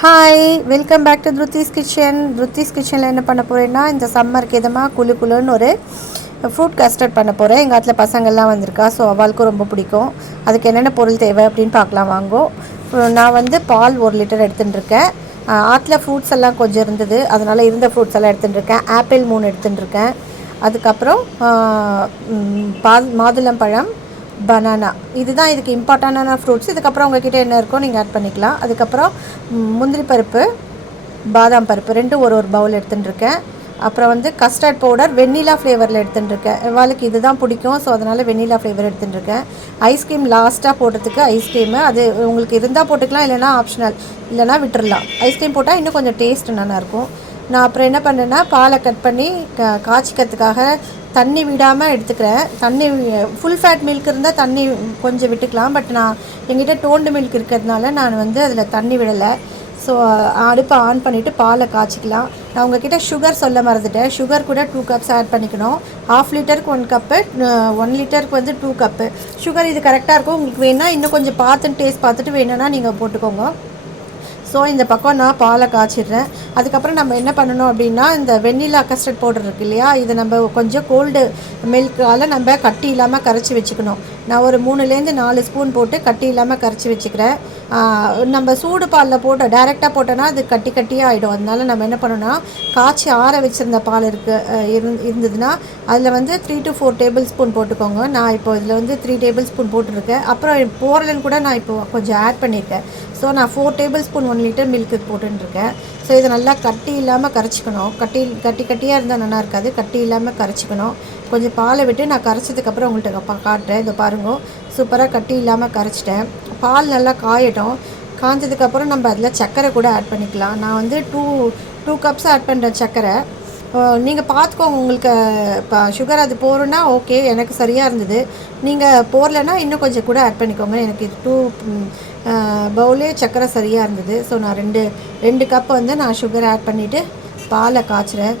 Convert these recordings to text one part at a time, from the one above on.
Hi, welcome back to Druthi's kitchen. Druthi's கிச்சனில் என்ன பண்ண போகிறேன்னா, இந்த சம்மருக்கு இதமாக குழுன்னு ஒரு ஃப்ரூட் கஸ்டர்ட் பண்ண போகிறேன். எங்கள் ஆத்தில் பசங்கள்லாம் வந்திருக்கா, ஸோ அவளுக்கும் ரொம்ப பிடிக்கும். அதுக்கு என்னென்ன பொருள் தேவை அப்படின்னு பார்க்கலாம் வாங்கோ. நான் வந்து பால் 1 லிட்டர் எடுத்துட்டுருக்கேன். ஆற்றுல ஃப்ரூட்ஸ் எல்லாம் கொஞ்சம் இருந்தது, அதனால் இருந்த ஃப்ரூட்ஸ் எல்லாம் எடுத்துட்டுருக்கேன். ஆப்பிள் 3 எடுத்துட்டுருக்கேன். அதுக்கப்புறம் மாதுளம்பழம், பனானா, இதுதான் இதுக்கு இம்பார்ட்டண்டான ஃப்ரூட்ஸ். இதுக்கப்புறம் உங்கள்கிட்ட என்ன இருக்கோ நீங்கள் ஆட் பண்ணிக்கலாம். அதுக்கப்புறம் முந்திரி பருப்பு, பாதாம் பருப்பு ரெண்டும் ஒரு பவுல் எடுத்துட்டுருக்கேன். அப்புறம் வந்து கஸ்டர்ட் பவுடர் வெண்ணிலா ஃப்ளேவரில் எடுத்துட்டுருக்கேன். இவாளுக்கு இது தான் பிடிக்கும், ஸோ அதனால் வெண்ணிலா ஃப்ளேவர் எடுத்துட்டுருக்கேன். ஐஸ்கிரீம் லாஸ்ட்டாக போடுறதுக்கு ஐஸ்கிரீமு, அது உங்களுக்கு இருந்தால் போட்டுக்கலாம், இல்லைனா ஆப்ஷனல், இல்லைனா விட்டுடலாம். ஐஸ்கிரீம் போட்டால் இன்னும் கொஞ்சம் டேஸ்ட் நல்லாயிருக்கும். நான் அப்புறம் என்ன பண்ணேன்னா, பாலை கட் பண்ணி காய்ச்சிக்கிறதுக்காக தண்ணி விடாமல் எடுத்துக்கிறேன். தண்ணி ஃபுல் ஃபேட் மில்க் இருந்தால் தண்ணி கொஞ்சம் விட்டுக்கலாம், பட் நான் எங்கிட்ட டோன்டு மில்க் இருக்கிறதுனால நான் வந்து அதில் தண்ணி விடலை. ஸோ அடுப்பை ஆன் பண்ணிவிட்டு பாலை காய்ச்சிக்கலாம். நான் உங்ககிட்ட சுகர் சொல்ல மறந்துட்டேன். சுகர் கூட 2 கப்ஸ் ஆட் பண்ணிக்கணும். 1/2 லிட்டருக்கு 1 கப்பு, 1 லிட்டருக்கு வந்து 2 கப்பு சுகர். இது கரெக்டாக இருக்கும். உங்களுக்கு வேணால் இன்னும் கொஞ்சம் பார்த்துட்டு டேஸ்ட் பார்த்துட்டு வேணும்னா நீங்கள் போட்டுக்கோங்க. ஸோ இந்த பக்கம் நான் பாலை காய்ச்சிடுறேன். அதுக்கப்புறம் நம்ம என்ன பண்ணணும் அப்படின்னா, இந்த வெண்ணிலா கஸ்டர்ட் பவுடர் இருக்குது இல்லையா, இதை நம்ம கொஞ்சம் கோல்டு மில்க்கால் நம்ம கட்டி இல்லாமல் கரைச்சி வச்சுக்கணும். நான் ஒரு 3லேருந்து 4 ஸ்பூன் போட்டு கட்டி இல்லாமல் கரைச்சி வச்சுக்கிறேன். நம்ம சூடு பாலில் போட்டு டைரெக்டாக போட்டோன்னா அது கட்டி கட்டியாக ஆகிடும். அதனால நம்ம என்ன பண்ணணும்னா, காய்ச்சி ஆற வச்சுருந்த பால் இருந்ததுன்னா அதில் வந்து 3 to 4 டேபிள் ஸ்பூன் போட்டுக்கோங்க. நான் இப்போ இதில் வந்து 3 டேபிள் ஸ்பூன் போட்டிருக்கேன். அப்புறம் போரலன்னு கூட நான் இப்போ கொஞ்சம் ஆட் பண்ணியிருக்கேன். ஸோ நான் 4 டேபிள் ஸ்பூன் 1 லிட்டர் மில்க்கு போட்டுருக்கேன். ஸோ இதை நல்லா கட்டி இல்லாமல் கரைச்சிக்கணும். கட்டியாக இருந்தால் நல்லா இருக்காது, கட்டி இல்லாமல் கரைச்சிக்கணும். கொஞ்சம் பாலை விட்டு நான் கரைச்சதுக்கப்புறம் உங்கள்கிட்ட காட்டுறேன். இதை பாருங்க, சூப்பராக கட்டி இல்லாமல் கரைச்சிட்டேன். பால் நல்லா காயட்டும். காய்ஞ்சதுக்கப்புறம் நம்ம அதில் சர்க்கரை கூட ஆட் பண்ணிக்கலாம். நான் வந்து 2 கப்ஸ் ஆட் பண்ணுறேன் சர்க்கரை. நீங்கள் பார்த்துக்கோங்க, உங்களுக்கு இப்போ சுகர் அது போகிறோன்னா ஓகே, எனக்கு சரியாக இருந்தது. நீங்கள் போடலைன்னா இன்னும் கொஞ்சம் கூட ஆட் பண்ணிக்கோங்க. எனக்கு 2 பவுலே சர்க்கரை சரியாக இருந்தது. ஸோ நான் ரெண்டு கப் வந்து நான் சுகர் ஆட் பண்ணிவிட்டு பாலை காய்ச்சிறேன்.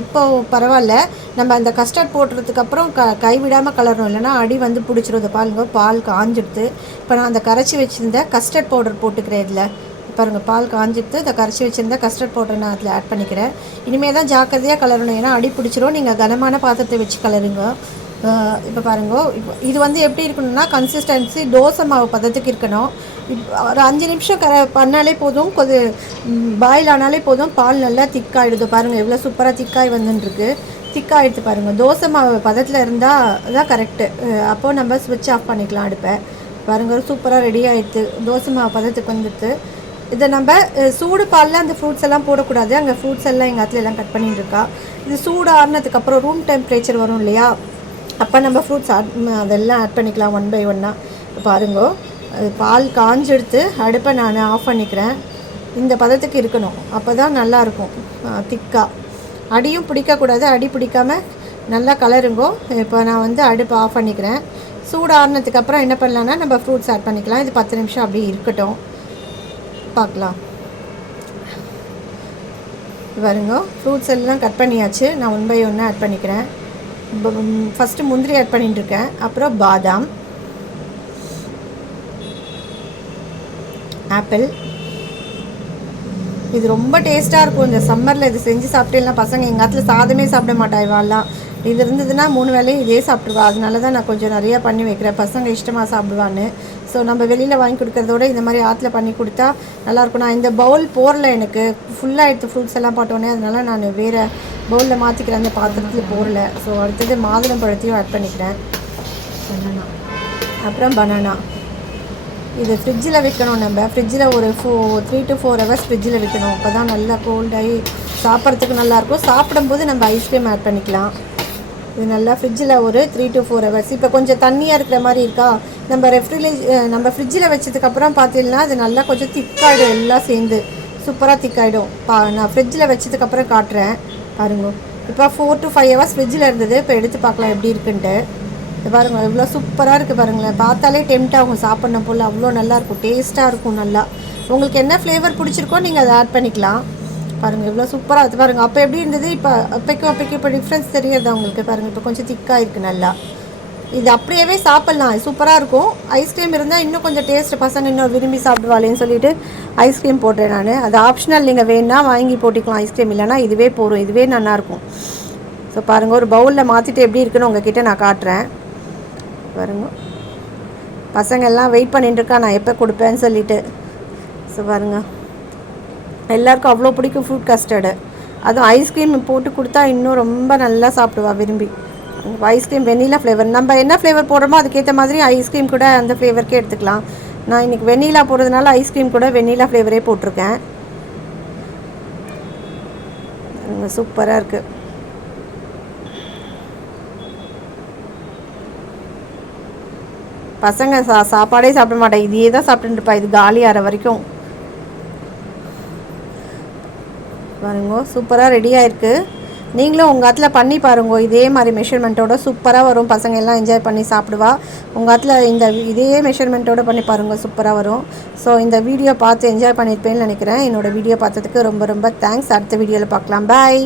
இப்போது பரவாயில்ல, நம்ம அந்த கஸ்டர்ட் போட்டுறதுக்கப்புறம் கைவிடாமல் கலரணும், இல்லைனா அடி வந்து பிடிச்சிரும். பால் காஞ்சிடுது. இப்போ நான் அந்த கரைச்சி வச்சுருந்த கஸ்டர்ட் பவுடர் போட்டுக்கிறேன். இதில் பாருங்கள், பால் காஞ்சிடுது. இதை கரைச்சி வச்சுருந்த கஸ்டர்ட் பவுடர் நான் அதில் ஆட் பண்ணிக்கிறேன். இனிமேல் தான் ஜாக்கிரதையாக கலரணும், ஏன்னா அடி பிடிச்சிரும். நீங்கள் கனமான பாத்திரத்தை வச்சு கலருங்க. இப்போ பாருங்க, இது வந்து எப்படி இருக்கணும்னா, கன்சிஸ்டன்சி தோசை மாவு பதத்துக்கு இருக்கணும். ஒரு 5 நிமிஷம் பண்ணாலே போதும், கொஞ்சம் பாயில் ஆனாலே போதும். பால் நல்லா திக்காகிடுது. பாருங்கள் எவ்வளோ சூப்பராக திக்காகி வந்துட்டுருக்கு. திக்காகிடுது பாருங்கள். தோசை மாவு பதத்தில் இருந்தால் தான் கரெக்டு. அப்போது நம்ம ஸ்விட்ச் ஆஃப் பண்ணிக்கலாம் அடுப்பை. பாருங்கள், சூப்பராக ரெடி ஆகிடுது. தோசை மாவு பதத்துக்கு வந்துடுது. இதை நம்ம சூடு பாலில் அந்த ஃப்ரூட்ஸ் எல்லாம் போடக்கூடாது. அங்கே ஃப்ரூட்ஸ் எல்லாம் எங்கள் ஆற்றுல எல்லாம் கட் பண்ணிட்டு இருக்கா. இது சூடு ஆறுனதுக்கப்புறம் ரூம் டெம்பரேச்சர் வரும் இல்லையா, அப்போ நம்ம ஃப்ரூட்ஸ் அதெல்லாம் ஆட் பண்ணிக்கலாம் 1 by 1. பாருங்க, பால் காஞ்செடுத்து அடுப்பை நான் ஆஃப் பண்ணிக்கிறேன். இந்த பதத்துக்கு இருக்கணும், அப்போ தான் நல்லாயிருக்கும் திக்காக. அடியும் பிடிக்கக்கூடாது, அடி பிடிக்காமல் நல்லா கலருங்கோ. இப்போ நான் வந்து அடுப்பை ஆஃப் பண்ணிக்கிறேன். சூடு ஆறுனதுக்கப்புறம் என்ன பண்ணலான்னா, நம்ம ஃப்ரூட்ஸ் ஆட் பண்ணிக்கலாம். இது 10 நிமிஷம் அப்படியே இருக்கட்டும், பார்க்கலாம். பாருங்க, ஃப்ரூட்ஸ் எல்லாம் கட் பண்ணியாச்சு. நான் 1 by 1 ஆட் பண்ணிக்கிறேன். ஃபஸ்ட்டு முந்திரி ஆட் பண்ணிட்டுருக்கேன், அப்புறம் பாதாம், ஆப்பிள். இது ரொம்ப டேஸ்ட்டாக இருக்கும். இந்த சம்மரில் இது செஞ்சு சாப்பிட்டேன்னா பசங்க எங்கள் ஆற்றுல சாதமே சாப்பிட மாட்டாள். இவாள்லாம் இது இருந்ததுன்னா 3 வேளையும் இதே சாப்பிடுவா. அதனால தான் நான் கொஞ்சம் நிறையா பண்ணி வைக்கிறேன், பசங்க இஷ்டமாக சாப்பிடுவான்னு. ஸோ நம்ம வெளியில் வாங்கி கொடுக்குறதோட இந்த மாதிரி ஆற்றுல பண்ணி கொடுத்தா நல்லாயிருக்கும். நான் இந்த பவுல் போரல, எனக்கு ஃபுல்லாக எடுத்து ஃப்ரூட்ஸ் எல்லாம் போட்டோன்னே, அதனால நான் வேறு பவுலில் மாற்றிக்கிறேன், அந்த பாத்திரத்தில் போரல. ஸோ அடுத்தது மாதுளம் பழத்தையும் ஆட் பண்ணிக்கிறேன். அப்புறம் பனானா. இது ஃப்ரிட்ஜில் வைக்கணும். நம்ம ஃப்ரிட்ஜில் ஒரு 3 to 4 hours ஃப்ரிட்ஜில் வைக்கணும். அப்போ தான் நல்லா கோல்டாகி சாப்பிட்றதுக்கு நல்லாயிருக்கும். சாப்பிடும்போது நம்ம ஐஸ்கிரீம் ஆட் பண்ணிக்கலாம். இது நல்லா ஃப்ரிட்ஜில் ஒரு 3 to 4 hours. இப்போ கொஞ்சம் தண்ணியாக இருக்கிற மாதிரி இருக்கா, நம்ம ஃப்ரிட்ஜில் வச்சதுக்கப்புறம் பார்த்தீங்கன்னா அது நல்லா கொஞ்சம் திக்காகிடும். எல்லாம் சேர்ந்து சூப்பராக திக்காகிடும். நான் ஃப்ரிட்ஜில் வச்சதுக்கப்புறம் காட்டுறேன் பாருங்க. இப்போ 4 to 5 hours ஃப்ரிட்ஜில் இருந்தது. இப்போ எடுத்து பார்க்கலாம் எப்படி இருக்குன்ட்டு. பாருங்கள் எவ்வளோ சூப்பராக இருக்குது பாருங்களேன். பார்த்தாலே டெம்ட் ஆகும் சாப்பிட்ணும் போல், அவ்வளோ நல்லாயிருக்கும், டேஸ்ட்டாக இருக்கும். நல்லா உங்களுக்கு என்ன ஃப்ளேவர் பிடிச்சிருக்கோ நீங்கள் அதை ஆட் பண்ணிக்கலாம். பாருங்கள் எவ்வளோ சூப்பராக இருக்குது பாருங்கள். அப்போ எப்படி இருந்தது, இப்போ அப்போக்கும் இப்போ டிஃப்ரென்ஸ் தெரியுது உங்களுக்கு. பாருங்கள், இப்போ கொஞ்சம் திக்காக இருக்குது நல்லா. இது அப்படியே சாப்பிட்லாம், சூப்பராக இருக்கும். ஐஸ்கிரீம் இருந்தால் இன்னும் கொஞ்சம் டேஸ்ட்டு பசங்க இன்னும் விரும்பி சாப்பிடுவாளேன்னு சொல்லிட்டு ஐஸ்கிரீம் போட்டேன் நான். அது ஆப்ஷனல், நீங்கள் வேணுன்னா வாங்கி போட்டிக்கலாம் ஐஸ்கிரீம், இல்லைனா இதுவே போதும், இதுவே நல்லாயிருக்கும். ஸோ பாருங்கள், ஒரு பவுலில் மாற்றிட்டு எப்படி இருக்குன்னு உங்ககிட்ட நான் காட்டுறேன் பாருங்கள். பசங்க எல்லாம் வெயிட் பண்ணிட்டுருக்கா நான் எப்போ கொடுப்பேன்னு சொல்லிவிட்டு. ஸோ பாருங்கள், எல்லாருக்கும் அவ்வளோ பிடிக்கும் ஃப்ரூட் கஸ்டர்டு. அதுவும் ஐஸ்கிரீம் போட்டு கொடுத்தா இன்னும் ரொம்ப நல்லா சாப்பிடுவா விரும்பி. ஐஸ்கிரீம் வெண்ணிலா ஃப்ளேவர், நம்ம என்ன ஃப்ளேவர் போடுறோமோ அதுக்கேற்ற மாதிரி ஐஸ்கிரீம் கூட அந்த ஃப்ளேவருக்கே எடுத்துக்கலாம். நான் இன்றைக்கி வெண்ணிலா போடுறதுனால ஐஸ்கிரீம் கூட வெண்ணிலா ஃப்ளேவரே போட்டிருக்கேன். சூப்பராக இருக்குது. பசங்க சாப்பாடே சாப்பிட மாட்டேன், இதையே தான் சாப்பிட்டுருப்பா, இது காலி ஆகிற வரைக்கும். பாருங்க, சூப்பராக ரெடியாக இருக்குது. நீங்களும் உங்கள் ஆத்தில் பண்ணி பாருங்க, இதே மாதிரி மெஷர்மெண்ட்டோட சூப்பராக வரும். பசங்க எல்லாம் என்ஜாய் பண்ணி சாப்பிடுவா. உங்கள் ஆத்தில் இதே மெஷர்மெண்ட்டோடு பண்ணி பாருங்கள், சூப்பராக வரும். ஸோ இந்த வீடியோ பார்த்து என்ஜாய் பண்ணியிருப்பேன்னு நினைக்கிறேன். என்னோடய வீடியோ பார்த்ததுக்கு ரொம்ப ரொம்ப தேங்க்ஸ். அடுத்த வீடியோவில் பார்க்கலாம். பாய்.